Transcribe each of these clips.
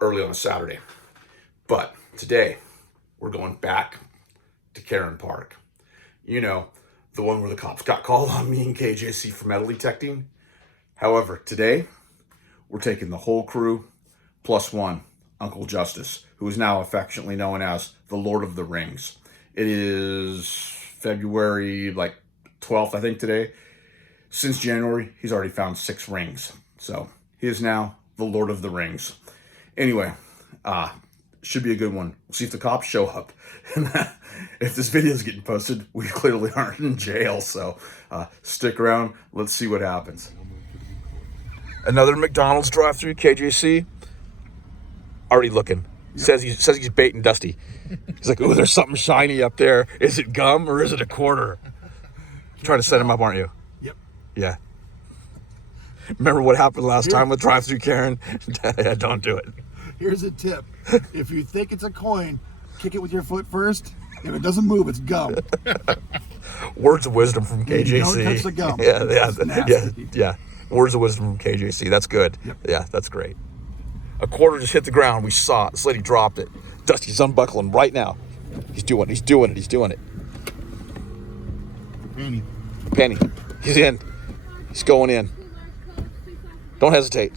early on a Saturday. But today, we're going back to Karen Park. You know, the one where the cops got called on me and KJC for metal detecting. However, today, we're taking the whole crew, plus one, Uncle Justice, who is now affectionately known as the Lord of the Rings. It is February, 12th, I think, today. Since January, he's already found 6 rings. So, he is now the Lord of the Rings. Anyway, should be a good one. We'll see if the cops show up. If this video is getting posted, we clearly aren't in jail. So, stick around. Let's see what happens. Another McDonald's drive-through, KJC. Already looking. Says he's baiting Dusty. He's like, "Ooh, there's something shiny up there. Is it gum or is it a quarter?" Trying to set him up, aren't you? Yep. Yeah. Remember what happened last time with drive-through Karen? Yeah, don't do it. Here's a tip. If you think it's a coin, kick it with your foot first. If it doesn't move, it's gum. Words of wisdom from KJC. Don't touch the gum. Yeah. Words of wisdom from KJC. That's good. Yep. Yeah, that's great. A quarter just hit the ground. We saw it. This lady dropped it. Dusty's unbuckling right now. He's doing it. Penny. He's in. He's going in. Don't hesitate.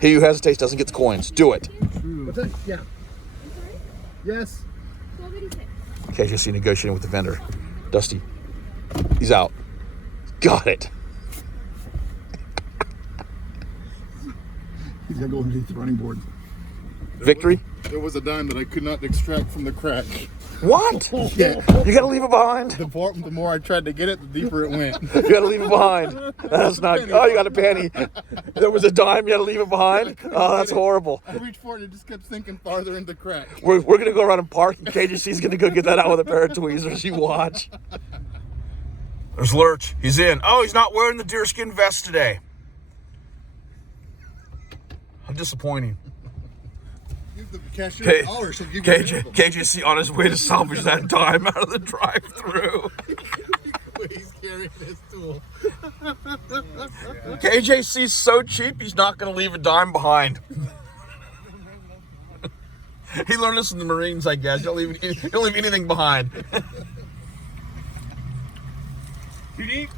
He who hesitates doesn't get the coins. Do it. What's that? Yeah. Yes. KJC negotiating with the vendor. Dusty. He's out. Got it. He's got to go underneath the running board. Victory? There was a dime that I could not extract from the crack. What? Yeah. You gotta leave it behind. The more I tried to get it, the deeper it went. You gotta leave it behind. That's not. Oh, you got a penny. There was a dime. You gotta leave it behind. Oh, that's horrible. I reached for it and it just kept sinking farther into the crack. We're gonna go around and park, and KJC's gonna go get that out with a pair of tweezers. You watch. There's Lurch. He's in. Oh, he's not wearing the deerskin vest today. How disappointing. Give the cashier $1, she'll give you KJC on his way to salvage that dime out of the drive-through. He's carrying his tool. KJC's so cheap, he's not going to leave a dime behind. He learned this in the Marines, I guess. Don't leave anything behind. Unique.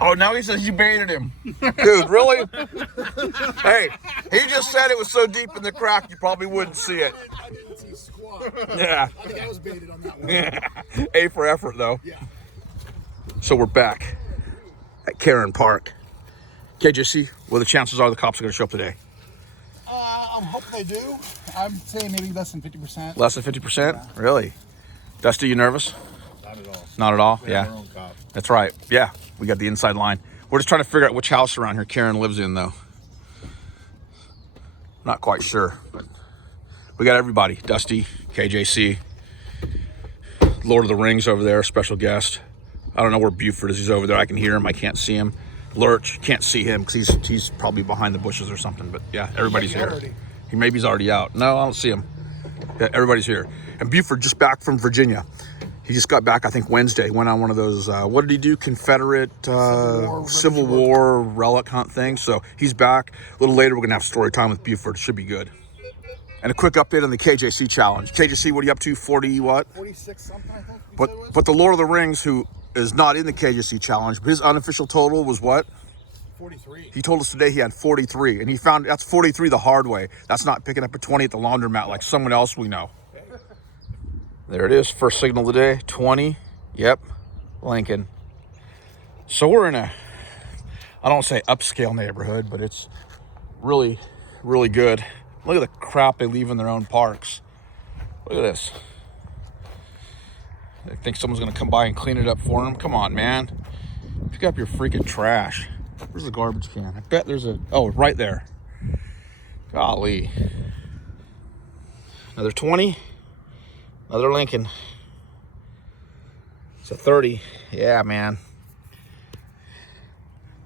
Oh, now he says you baited him. Dude, really? Hey, he just said it was so deep in the crack you probably wouldn't see it. I didn't see squat. Yeah. I think I was baited on that one. Yeah. A for effort, though. Yeah. So we're back at Karen Park. KJC, what the chances are the cops are going to show up today? I'm hoping they do. I'm saying maybe less than 50%. Less than 50%? Yeah. Really? Dusty, you nervous? Not at all. Not at all? We have Yeah. our own cop. That's right. Yeah, we got the inside line. We're just trying to figure out which house around here Karen lives in, though. Not quite sure, but we got everybody. Dusty, KJC, Lord of the Rings over there, special guest. I don't know where Buford is. He's over there. I can hear him. I can't see him. Lurch, can't see him because he's probably behind the bushes or something. But yeah, everybody's here. Maybe he's already out. No, I don't see him. Yeah, everybody's here. And Buford just back from Virginia. He just got back, I think, Wednesday. Went on one of those, what did he do? Confederate Civil War relic hunt thing. So he's back. A little later, we're going to have story time with Buford. Should be good. And a quick update on the KJC challenge. KJC, what are you up to? 40 what? 46 something, I think. But the Lord of the Rings, who is not in the KJC challenge, but his unofficial total was what? 43. He told us today he had 43. And he found that's 43 the hard way. That's not picking up a 20 at the laundromat like someone else we know. There it is, first signal today, 20, yep, Lincoln. So we're in a, I don't say upscale neighborhood, but it's really, really good. Look at the crap they leave in their own parks. Look at this. They think someone's gonna come by and clean it up for them. Come on, man. Pick up your freaking trash. Where's the garbage can? I bet there's oh, right there. Golly. Another 20. Another Lincoln. It's a 30. Yeah, man.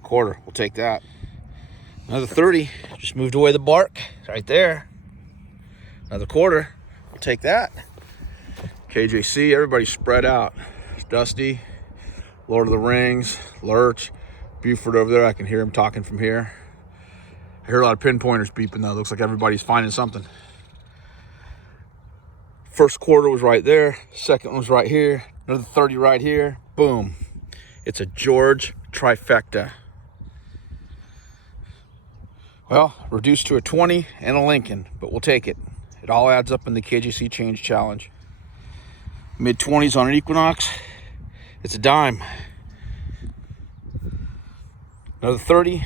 Quarter. We'll take that. Another 30. Just moved away the bark. Right there. Another quarter. We'll take that. KJC. Everybody's spread out. Dusty. Lord of the Rings. Lurch. Buford over there. I can hear him talking from here. I hear a lot of pinpointers beeping though. Looks like everybody's finding something. First quarter was right there. Second one was right here. Another 30 right here. Boom. It's a George trifecta. Well, reduced to a 20 and a Lincoln, but we'll take it. It all adds up in the KJC Change Challenge. Mid-20s on an Equinox. It's a dime. Another 30.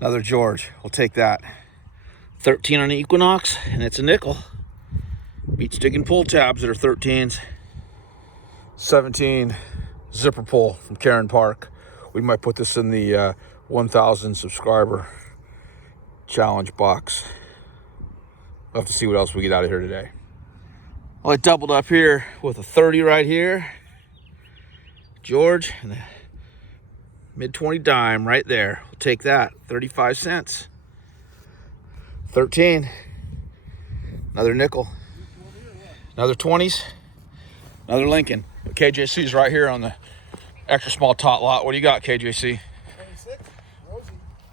Another George. We'll take that. 13 on an Equinox, and it's a nickel. Beat stick and pull tabs that are 13s. 17 zipper pull from Karen Park. We might put this in the 1,000 subscriber challenge box. We'll have to see what else we get out of here today. Well, I doubled up here with a 30 right here. George, and the mid-20 dime right there. We'll take that. 35 cents. 13. Another nickel. Another 20s. Another Lincoln. KJC's right here on the extra small tot lot. What do you got, KJC? 26. Rosie.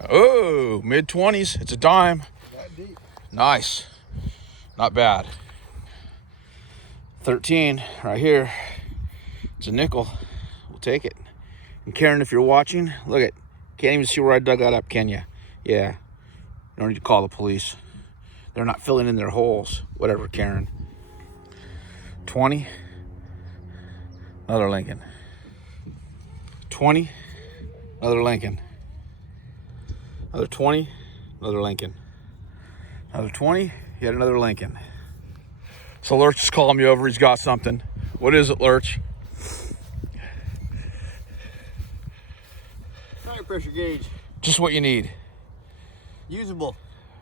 Oh, mid-20s. It's a dime. That deep. Nice. Not bad. 13 right here. It's a nickel. We'll take it. And Karen, if you're watching, look at, can't even see where I dug that up, can you? Yeah. You don't need to call the police. They're not filling in their holes. Whatever, Karen. 20. Another Lincoln. 20. Another Lincoln. Another 20. Another Lincoln. Another 20. Yet another Lincoln. So Lurch is calling me over. He's got something. What is it, Lurch? Tire pressure gauge. Just what you need. Usable.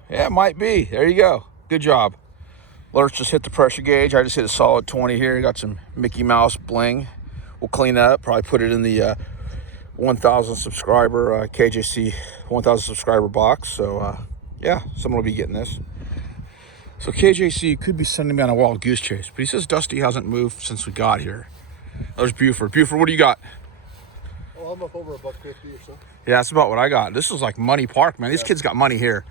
Yeah, it might be. There you go. Good job. Lurch just hit the pressure gauge. I just hit a solid 20 here. Got some Mickey Mouse bling. We'll clean that up. Probably put it in the 1,000 subscriber KJC 1,000 subscriber box. So yeah, someone will be getting this. So KJC could be sending me on a wild goose chase, but he says Dusty hasn't moved since we got here. There's Buford. Buford, what do you got? Oh, I'm up over $1.50 or so. Yeah, that's about what I got. This is like Money Park, man. These kids got money here.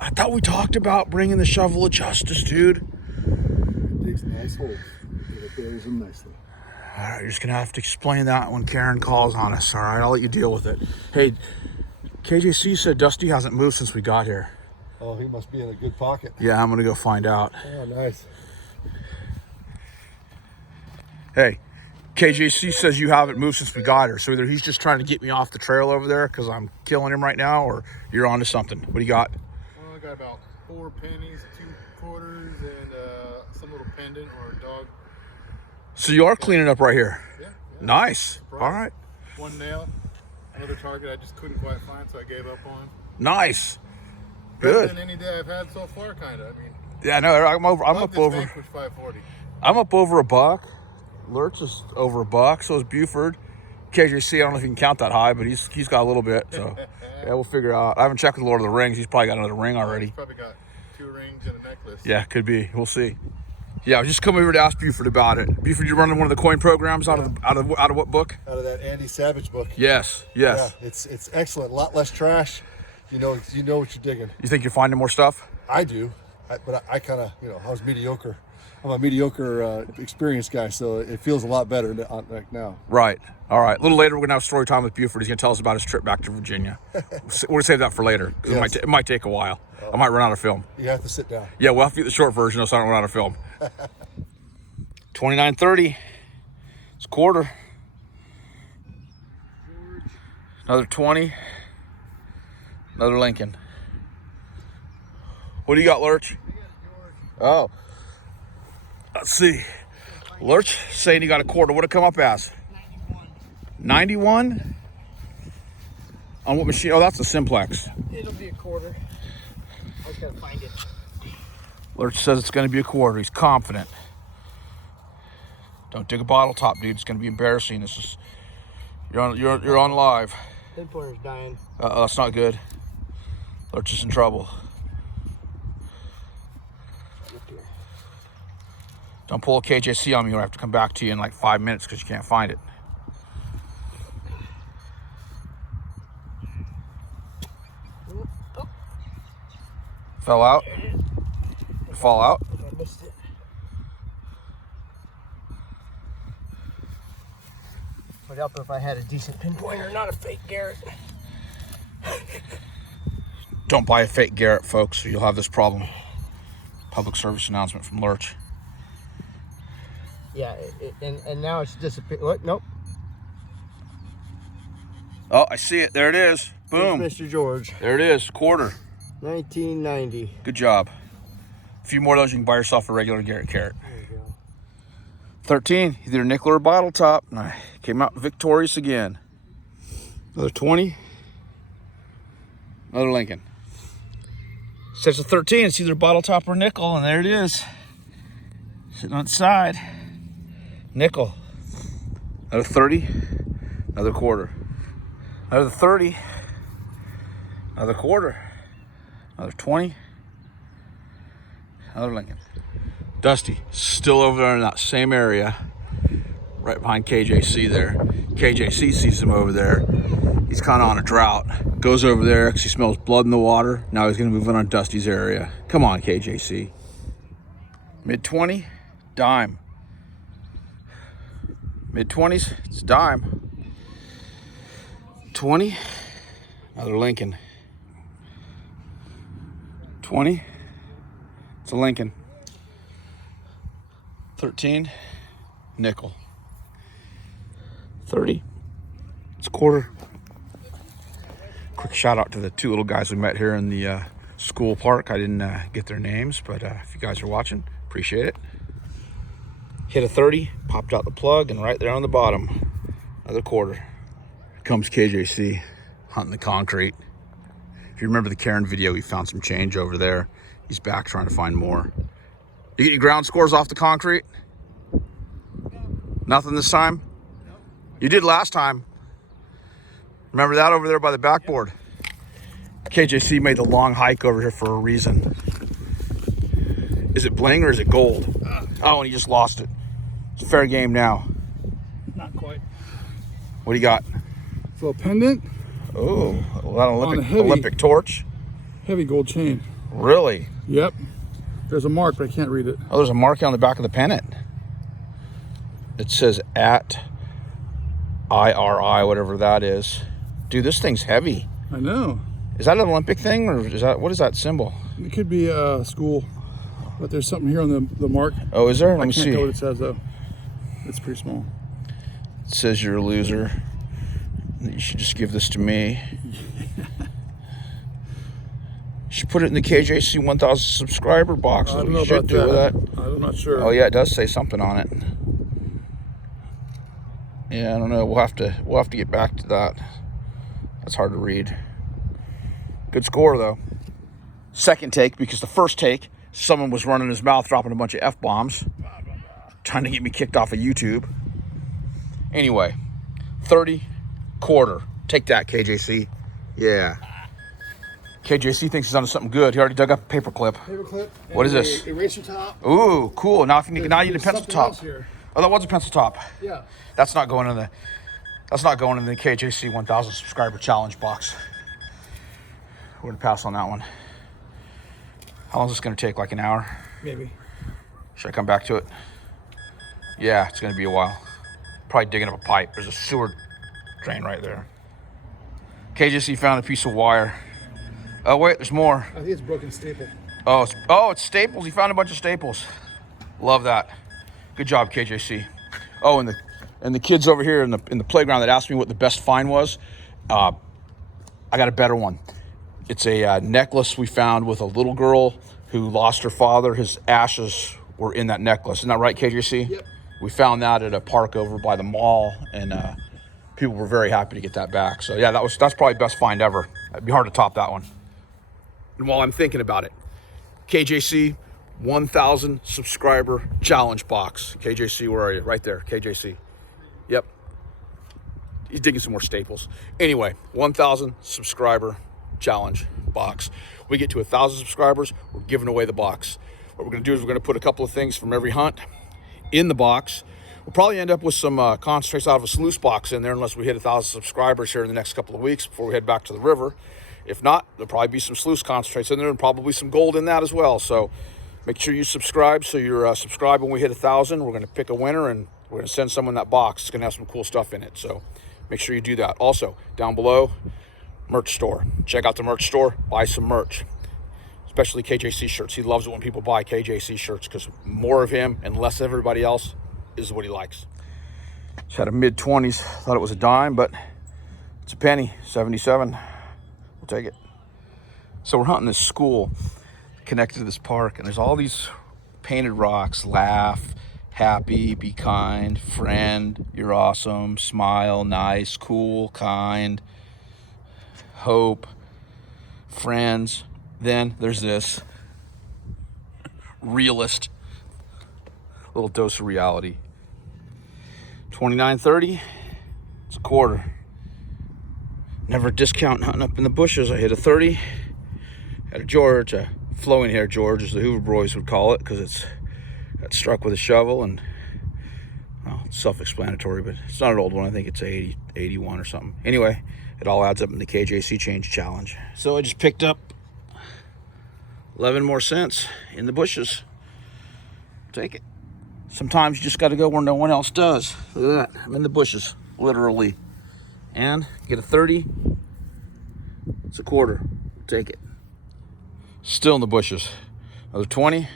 I thought we talked about bringing the shovel of justice, dude. It takes nice holes. It buries them nicely. All right, you're just going to have to explain that when Karen calls on us, all right? I'll let you deal with it. Hey, KJC said Dusty hasn't moved since we got here. Oh, he must be in a good pocket. Yeah, I'm going to go find out. Oh, nice. Hey, KJC says you haven't moved since we got here. So either he's just trying to get me off the trail over there because I'm killing him right now, or you're onto something. What do you got? Well, I got about 4 pennies, 2 quarters, and some little pendant or a dog. So you are cleaning up right here. Yeah. Nice. Surprise. All right. 1 nail. Another target I just couldn't quite find, so I gave up on. Nice. Better Good. than any day I've had so far, kind of. I mean, Yeah, no, I'm over. I'm love up this over. Vanquish 540. I'm up over $1. Lurch is over $1. So is Buford. KJC, I don't know if you can count that high, but he's got a little bit. So yeah, we'll figure out. I haven't checked with Lord of the Rings. He's probably got another ring already. He's probably got 2 rings and a necklace. Yeah, could be. We'll see. Yeah, I was just coming over to ask Buford about it. Buford, you running one of the coin programs out of what book? Out of that Andy Savage book. Yes. Yeah, it's excellent. A lot less trash. You know what you're digging. You think you're finding more stuff? I do, but I kind of, I was mediocre. I'm a mediocre experienced guy, so it feels a lot better like now. Right. All right. A little later, we're gonna have story time with Buford. He's gonna tell us about his trip back to Virginia. We're gonna save that for later because Yes. it might take a while. I might run out of film. You have to sit down. Yeah, we'll have to get the short version so I don't run out of film. 29.30. It's a quarter. Another 20. Another Lincoln. What do you got, Lurch? Oh. Let's see. Lurch saying he got a quarter. What'd it come up as? 91? On what machine? Oh, that's a simplex. It'll be a quarter. I just gotta find it. Lurch says it's going to be a quarter. He's confident. Don't dig a bottle top, dude. It's going to be embarrassing. This is you're on live. Pinpointer's dying. That's not good. Lurch is in trouble. Don't pull a KJC on me, or I have to come back to you in like 5 minutes because you can't find it. Fell out? Fall out? I missed it. Would help if I had a decent pinpointer, not a fake Garrett. Don't buy a fake Garrett, folks, or you'll have this problem. Public service announcement from Lurch. Yeah, and now it's disappeared. What? Nope. Oh, I see it. There it is. Boom. There's Mr. George. There it is. Quarter. 1990. Good job. A few more of those, you can buy yourself a regular Garrett carrot. There you go. 13, either nickel or bottle top. And I came out victorious again. Another 20. Another Lincoln. Says a 13, it's either bottle top or nickel, and there it is. Sitting on the side. Nickel. Another 30. Another quarter. Another 30. Another quarter. Another 20. Another Lincoln. Dusty, still over there in that same area, right behind KJC there. KJC sees him over there. He's kind of on a drought. Goes over there because he smells blood in the water. Now he's going to move in on Dusty's area. Come on, KJC. Mid-20, dime. Mid-20s, it's dime. 20, another Lincoln. 20, it's a Lincoln. 13, nickel. 30, it's a quarter. Quick shout out to the two little guys we met here in the school park. I didn't get their names, but if you guys are watching, appreciate it. Hit a 30, popped out the plug, and right there on the bottom, another quarter. Here comes KJC hunting the concrete. If you remember the Karen video, he found some change over there. He's back trying to find more. You get your ground scores off the concrete? Nothing this time? You did last time. Remember that over there by the backboard? KJC made the long hike over here for a reason. Is it bling or is it gold? Oh, and he just lost it. It's fair game now. Not quite. What do you got? It's a little pendant. Oh, well, that heavy- Olympic torch. Heavy gold chain. Really? Yep. There's a mark, but I can't read it. Oh, there's a mark on the back of the pennant. It says at IRI, whatever that is. Dude, this thing's heavy. I know. Is that an Olympic thing, or is that, what is that symbol? It could be a school, but there's something here on the mark. Oh, is there? Let I me can't see. tell what it says though. It's pretty small. It says you're a loser. You should just give this to me. You should put it in the KJC 1000 subscriber box. I That's don't what know you should about do with that. I'm not sure. Oh yeah, it does say something on it. Yeah, I don't know. We'll have to get back to that. That's hard to read. Good score though. Second take, because the first take, someone was running his mouth, dropping a bunch of F-bombs, trying to get me kicked off of YouTube. Anyway, 30, quarter. Take that, KJC. Yeah. KJC thinks he's onto something good. He already dug up a paperclip. Paperclip. What is this? Eraser top. Ooh, cool. Now you need a There's pencil something top. else here. Oh, that was a pencil top. Yeah. That's not going in the KJC 1000 subscriber challenge box. We're gonna pass on that one. How long is this gonna take? Like an hour? Maybe. Should I come back to it? Yeah, it's gonna be a while. Probably digging up a pipe. There's a sewer drain right there. KJC found a piece of wire. Oh wait, there's more. I think it's broken staple. Oh, it's staples. He found a bunch of staples. Love that. Good job, KJC. Oh, and the kids over here in the playground that asked me what the best find was, I got a better one. It's a necklace we found with a little girl who lost her father. His ashes were in that necklace. Isn't that right, KJC? Yep. We found that at a park over by the mall, and people were very happy to get that back. So yeah, that's probably best find ever. It'd be hard to top that one. And while I'm thinking about it, KJC 1000 subscriber challenge box. KJC, where are you? Right there, KJC. Yep. He's digging some more staples. Anyway, 1000 subscriber challenge box. We get to 1000 subscribers, we're giving away the box. What we're gonna do is we're gonna put a couple of things from every hunt in the box. We'll probably end up with some concentrates out of a sluice box in there unless we hit 1000 subscribers here in the next couple of weeks before we head back to the river. If not, there'll probably be some sluice concentrates in there and probably some gold in that as well. So make sure you subscribe. So you're subscribed when we hit 1,000. We're going to pick a winner and we're going to send someone that box. It's going to have some cool stuff in it. So make sure you do that. Also, down below, merch store. Check out the merch store. Buy some merch, especially KJC shirts. He loves it when people buy KJC shirts because more of him and less of everybody else is what he likes. Just had a mid-20s. Thought it was a dime, but it's a penny. 77. We'll take it. So we're hunting this school connected to this park, and there's all these painted rocks. Laugh, happy, be kind, friend, you're awesome, smile, nice, cool, kind, hope, friends. Then there's this realist, little dose of reality. 29.30, it's a quarter. Never a discount hunting up in the bushes. I hit a 30 at a George, a flowing hair George, as the Hoover boys would call it, because it's got struck with a shovel, and well, it's self-explanatory, but it's not an old one. I think it's 80, 81 or something. Anyway, it all adds up in the KJC Change Challenge. So I just picked up 11 more cents in the bushes. Take it. Sometimes you just got to go where no one else does. Look at that. I'm in the bushes, literally. And get a 30. It's a quarter. Take it. Still in the bushes. Another 20.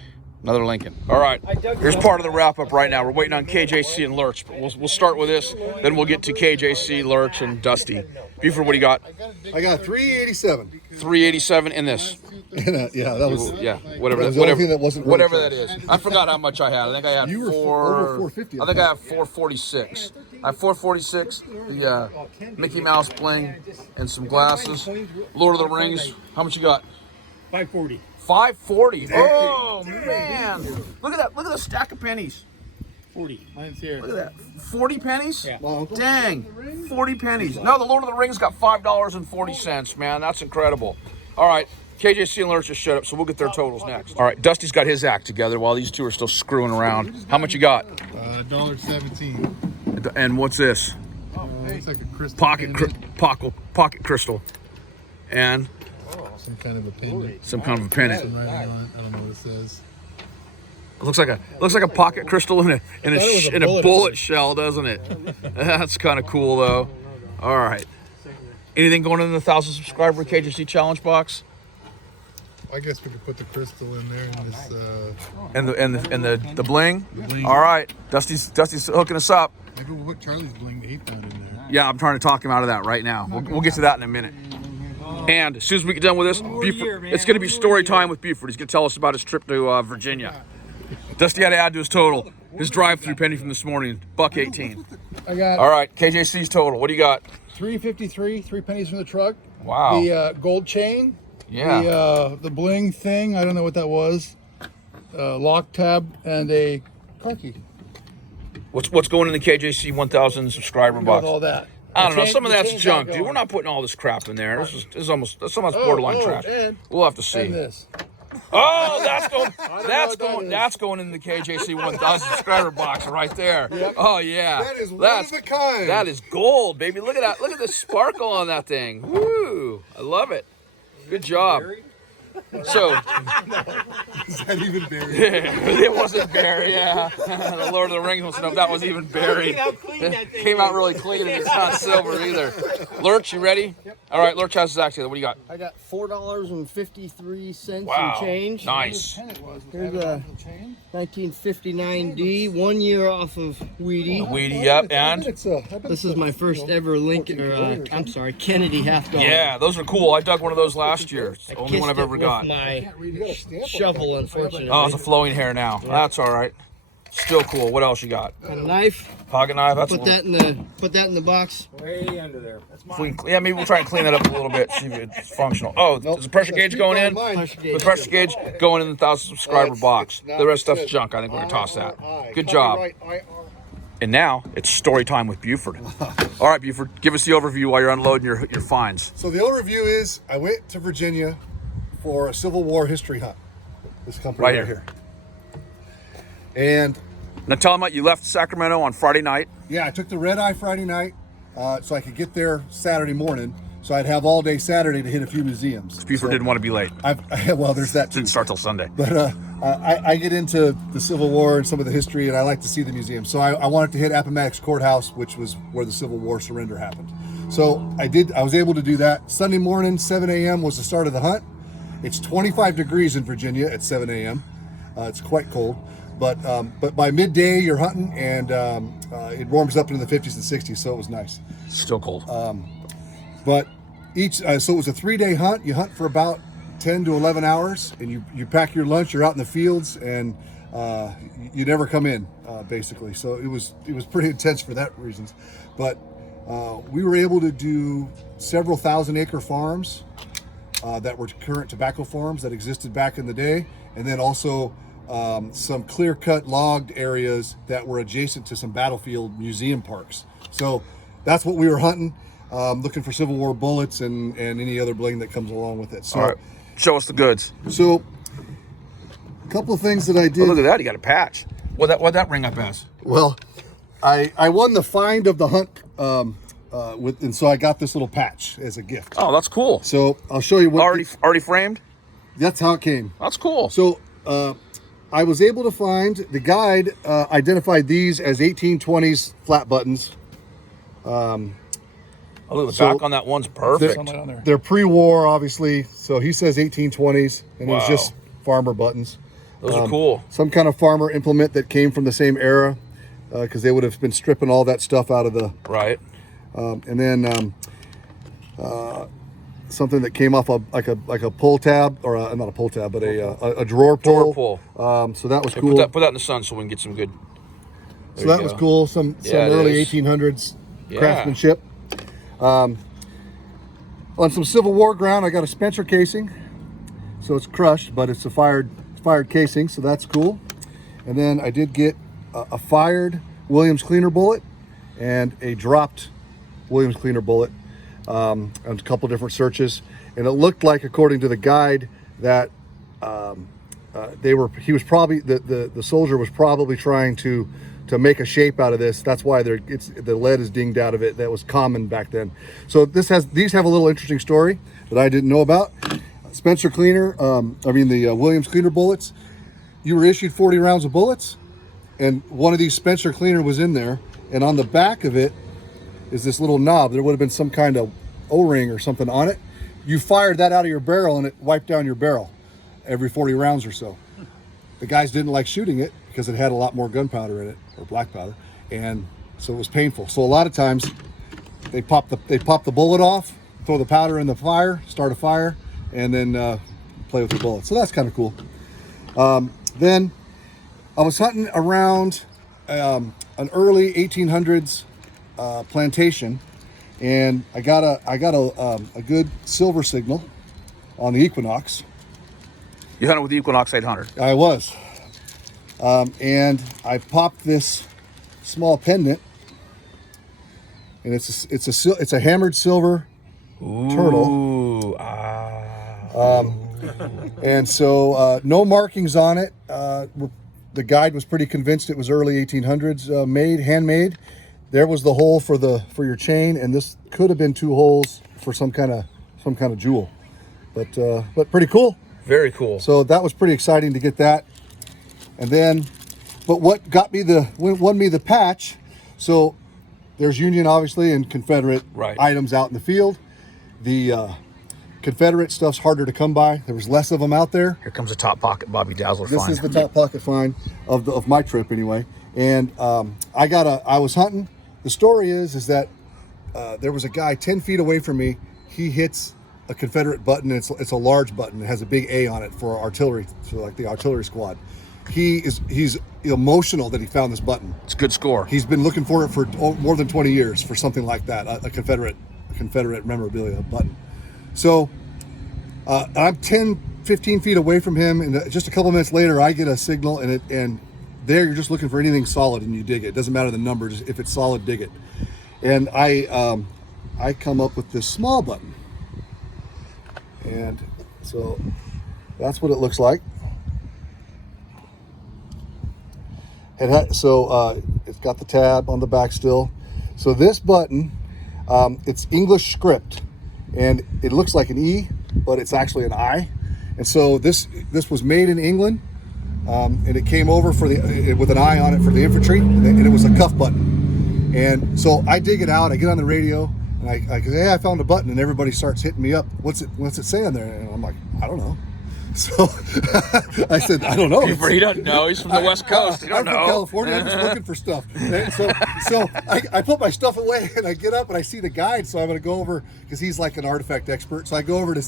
Another Lincoln. All right. Here's part of the wrap up right now. We're waiting on KJC and Lurch, but we'll start with this. Then we'll get to KJC, Lurch, and Dusty. Buford, what do you got? I got 387. 387 in this. Yeah, that was. Yeah, whatever. That was the only thing that wasn't really whatever that trash. is. I forgot how much I had. I think I had You were over 450. I think I have 446. I have 446. The Mickey Mouse bling and some glasses. Lord of the Rings. How much you got? 540. 540. Oh man! Look at that! Look at the stack of pennies. 40. Mine's here. Look at that. 40 pennies? Yeah. Dang. 40 pennies. No, the Lord of the Rings got $5.40, man. That's incredible. All right. KJC and Lurch just shut up, so we'll get their totals next. All right. Dusty's got his act together while these two are still screwing around. How much you got? $1.17. And what's this? It's like a crystal. Pocket crystal. And Some kind of a pendant. some kind of a pennant. Some writing on it. I don't know what it says. It looks like a pocket crystal in a bullet shell, doesn't it? That's kind of cool though. All right. Anything going in the 1,000 subscriber KJC challenge box? I guess we could put the crystal in there and this. And the bling. All right. Dusty's hooking us up. Maybe we'll put Charlie's bling that he found in there. Yeah, I'm trying to talk him out of that right now. We'll get to that in a minute. And as soon as we get done with this, Buford, it's going to be story time with Buford. He's going to tell us about his trip to Virginia. Dusty had to add to his total. His drive-through penny from this morning, $1.18. I got All right, KJC's total. What do you got? 353, 3 pennies from the truck. Wow. The gold chain. Yeah. The bling thing. I don't know what that was. Lock tab and a car key. What's going in the KJC 1,000 subscriber With box? all that. I don't know. The Some of chain- that's the chain's junk, not dude. going. We're not putting all this crap in there. This is almost borderline trash. And We'll have to see. this. Oh, that's going. what that is. That's going in the KJC 1,000 subscriber box right there. Yep. Oh yeah. That is one of a kind. That is gold, baby. Look at that. Look at the sparkle on that thing. Woo! I love it. Good job. So Is that even buried? it wasn't buried. Yeah, the Lord of the Rings wants to know if that was even buried. Came out really clean, and it's not silver either. Lurch, you ready? Yep. All right, Lurch has his act together. What do you got? I got $4.53 Wow. and change. Nice. Here's a 1959D, 1 year off of Weedy. Weedy, yep, and This is my first ever Lincoln, or I'm sorry, Kennedy $half. yeah, those are cool. I dug one of those last year. It's the I only one I've kissed ever it got. with my shovel, unfortunately. Oh, it's a flowing hair now. That's all right. Still cool. What else you got? Got a knife. Pocket knife. That's Put that in the box. yeah, maybe we'll try and clean that up a little bit, see if it's functional. Oh, is the pressure gauge going in? The pressure gauge going in the 1,000 subscriber box. The rest of stuff's junk. I think we're gonna toss that. Good job. And now it's story time with Buford. All right, Buford, give us the overview while you're unloading your finds. So the overview is I went to Virginia for a Civil War history hunt. This company Right right here. here. And Now tell them what you left Sacramento on Friday night. yeah, I took the red eye Friday night so I could get there Saturday morning. So I'd have all day Saturday to hit a few museums. Buford didn't want to be late. Well, there's that too. Didn't start till Sunday. But I get into the Civil War and some of the history, and I like to see the museum. So I wanted to hit Appomattox Courthouse, which was where the Civil War surrender happened. So I was able to do that. Sunday morning, 7 a.m. was the start of the hunt. It's 25 degrees in Virginia at 7 a.m. It's quite cold. But by midday, you're hunting, and it warms up into the 50s and 60s, so it was nice. Still cold. But so it was a 3-day hunt. You hunt for about 10 to 11 hours, and you pack your lunch. You're out in the fields, and you never come in, basically. So it was pretty intense for that reasons. But we were able to do several 1,000-acre farms that were current tobacco farms that existed back in the day, and then also some clear-cut logged areas that were adjacent to some battlefield museum parks. So that's what we were hunting, looking for Civil War bullets and any other bling that comes along with it. So, All right, show us the goods. So a couple of things that I did. Oh, look at that, you got a patch. What'd that ring up as? Well, I won the find of the hunt, and so I got this little patch as a gift. Oh, that's cool. So I'll show you what. Already framed? That's how it came. That's cool. So I was able to find, the guide identified these as 1820s flat buttons. Oh, look, the back on that one's perfect. They're pre-war, obviously. So he says 1820s, and it was Wow. just farmer buttons. Those are cool. Some kind of farmer implement that came from the same era, because they would have been stripping all that stuff out of the. Right. And then something that came off like a pull tab, or not a pull tab, but a drawer pull. Drawer pull. So that was Hey, cool. put that in the sun so we can get some good. So that was cool. Some Yeah, it early is. 1800s Yeah. craftsmanship. On some Civil War ground, I got a Spencer casing. So it's crushed, but it's a fired casing, so that's cool. And then I did get a fired Williams cleaner bullet and a dropped Williams cleaner bullet on a couple different searches. And it looked like, according to the guide, that the soldier was probably trying to make a shape out of this. That's why the lead is dinged out of it. That was common back then. So these have a little interesting story that I didn't know about. Spencer cleaner, the Williams cleaner bullets. You were issued 40 rounds of bullets, and one of these Spencer cleaner was in there, and on the back of it is this little knob. There would have been some kind of O-ring or something on it. You fired that out of your barrel, and it wiped down your barrel every 40 rounds or so. The guys didn't like shooting it because it had a lot more gunpowder in it, or black powder, and so it was painful. So a lot of times they pop the bullet off, throw the powder in the fire, start a fire, and then play with the bullets. So that's kind of cool. Then I was hunting around an early 1800s plantation, and I got a good silver signal on the Equinox. You hunted with the Equinox 800. I was, and I popped this small pendant, and it's a hammered silver turtle. Ooh, And so no markings on it. The guide was pretty convinced it was early 1800s handmade. There was the hole for your chain, and this could have been 2 holes for some kind of jewel. But pretty cool. Very cool. So that was pretty exciting to get that. And then, but what won me the patch? So there's Union, obviously, and Confederate items out in the field. The Confederate stuff's harder to come by. There was less of them out there. Here comes a top pocket Bobby Dazzler This find. is the top pocket find of my trip, anyway. And I was hunting. The story is that there was a guy 10 feet away from me. He hits a Confederate button. It's a large button. It has a big A on it for artillery, so like the artillery squad. He's emotional that he found this button. It's a good score. He's been looking for it for more than 20 years for something like that, a Confederate memorabilia button. So I'm 10, 15 feet away from him, and just a couple minutes later, I get a signal, and there you're just looking for anything solid, and you dig it. It doesn't matter the number, just if it's solid, dig it. And I come up with this small button, and so that's what it looks like. So it's got the tab on the back still. So this button, it's English script, and it looks like an E, but it's actually an I. And so this was made in England, and it came over with an I on it for the infantry, and it was a cuff button. And so I dig it out, I get on the radio, and I go, hey, I found a button, and everybody starts hitting me up. What's it saying there? And I'm like, I don't know. So I said, I don't know. He doesn't know. He's from the West Coast. He don't I'm know. from California. I'm just looking for stuff. And so I put my stuff away, and I get up and I see the guide. So I'm going to go over, because he's like an artifact expert. So I go over to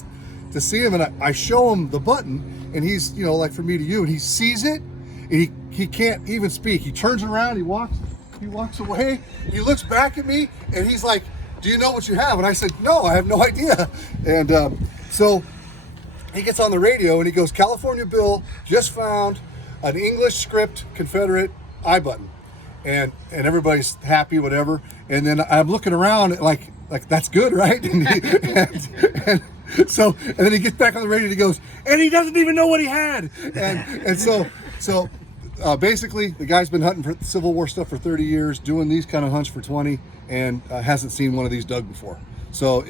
see him, and I show him the button, and he's, you know, like from me to you, and he sees it, and he can't even speak. He turns around, he walks away, he looks back at me, and he's like, do you know what you have? And I said, no, I have no idea. And so he gets on the radio and he goes, California Bill just found an English script Confederate I button, and everybody's happy, whatever. And then I'm looking around like that's good, right? And then he gets back on the radio and he goes, and he doesn't even know what he had. And so basically the guy's been hunting for Civil War stuff for 30 years, doing these kind of hunts for 20, and hasn't seen one of these dug before. So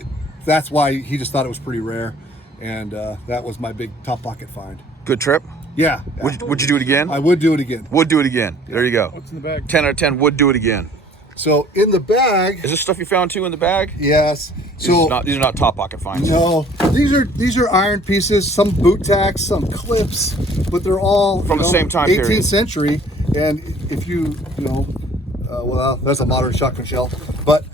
that's why he just thought it was pretty rare. And that was my big top pocket find. Good trip. Yeah. Would you do it again? I would do it again. Would do it again. There you go. What's in the bag? 10 out of 10. Would do it again. So in the bag, Is this stuff you found too in the bag? yes. So These are not top pocket finds. no, these are iron pieces, some boot tacks, some clips, but they're all From the same time 18th period. century. And if you know, well, that's a modern shotgun shell. But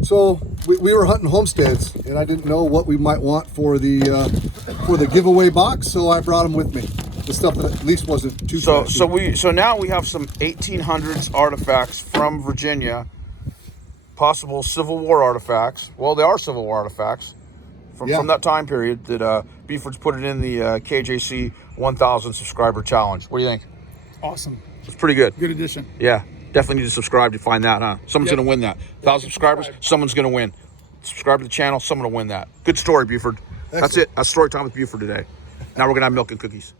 so we were hunting homesteads, and I didn't know what we might want for the giveaway box, so I brought them with me. The stuff that at least wasn't too trashy. So now we have some 1800s artifacts from Virginia, possible Civil War artifacts. Well, they are Civil War artifacts from that time period that Buford's put it in the KJC 1000 subscriber challenge. What do you think? Awesome. It's pretty good. Good addition. Yeah, definitely need to subscribe to find that, huh? Someone's going to win that. 1,000 subscribers, someone's going to win. Subscribe to the channel, someone will win that. Good story, Buford. That's it. That's story time with Buford today. Now we're going to have milk and cookies.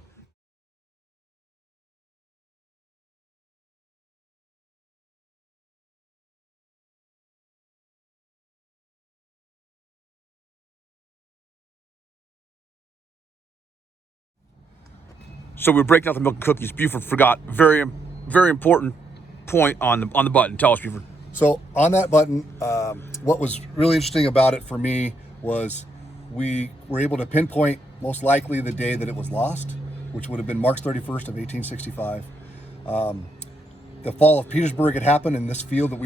So we were breaking out the milk and cookies. Buford forgot very, very important point on the button. Tell us, Buford. So on that button, what was really interesting about it for me was we were able to pinpoint most likely the day that it was lost, which would have been March 31st of 1865. The fall of Petersburg had happened in this field that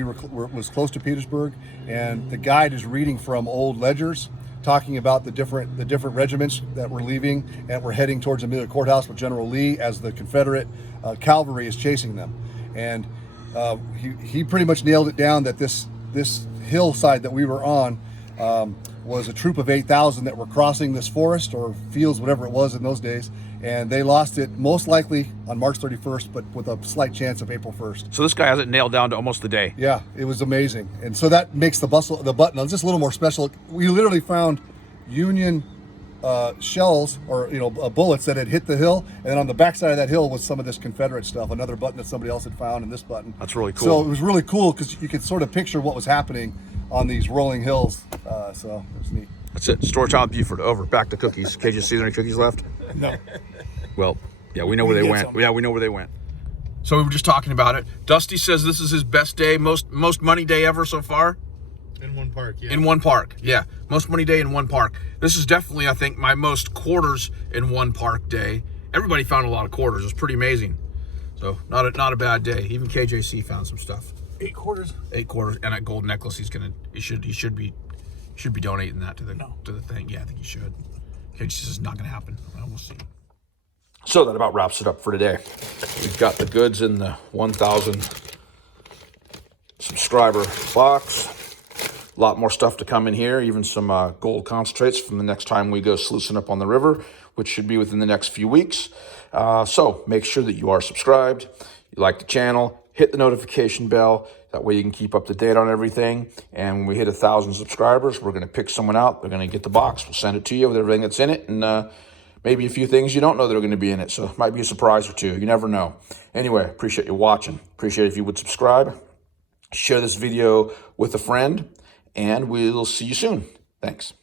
was close to Petersburg, and the guide is reading from old ledgers, talking about the different regiments that were leaving and were heading towards the Amelia Courthouse with General Lee as the Confederate cavalry is chasing them. And he pretty much nailed it down that this hillside that we were on was a troop of 8,000 that were crossing this forest or fields, whatever it was in those days, and they lost it most likely on March 31st, but with a slight chance of April 1st. So this guy has it nailed down to almost the day. Yeah, it was amazing. And so that makes the button just a little more special. We literally found Union shells or bullets that had hit the hill, and then on the backside of that hill was some of this Confederate stuff, another button that somebody else had found, and this button. That's really cool. So it was really cool because you could sort of picture what was happening on these rolling hills. So it was neat. That's it. Story time with Buford. Over. Back to cookies. KJ, see there any cookies left? No. Well, yeah, we know where they went. Yeah, we know where they went. So we were just talking about it. Dusty says this is his best day, most money day ever so far. In one park, yeah. In one park, yeah. Most money day in one park. This is definitely, I think, my most quarters in one park day. Everybody found a lot of quarters. It was pretty amazing. So not a bad day. Even KJC found some stuff. 8 quarters. 8 quarters and a gold necklace. He should be donating that to the thing. Yeah, I think he should. KJC says it's not gonna happen. Well, we'll see. So that about wraps it up for today. We've got the goods in the 1,000 subscriber box. A lot more stuff to come in here, even some gold concentrates from the next time we go sluicing up on the river, which should be within the next few weeks. So make sure that you are subscribed, you like the channel, hit the notification bell. That way you can keep up to date on everything. And when we hit 1,000 subscribers, we're going to pick someone out. They're going to get the box. We'll send it to you with everything that's in it. And maybe a few things you don't know that are going to be in it. So it might be a surprise or two. You never know. Anyway, appreciate you watching. Appreciate if you would subscribe. Share this video with a friend. And we'll see you soon. Thanks.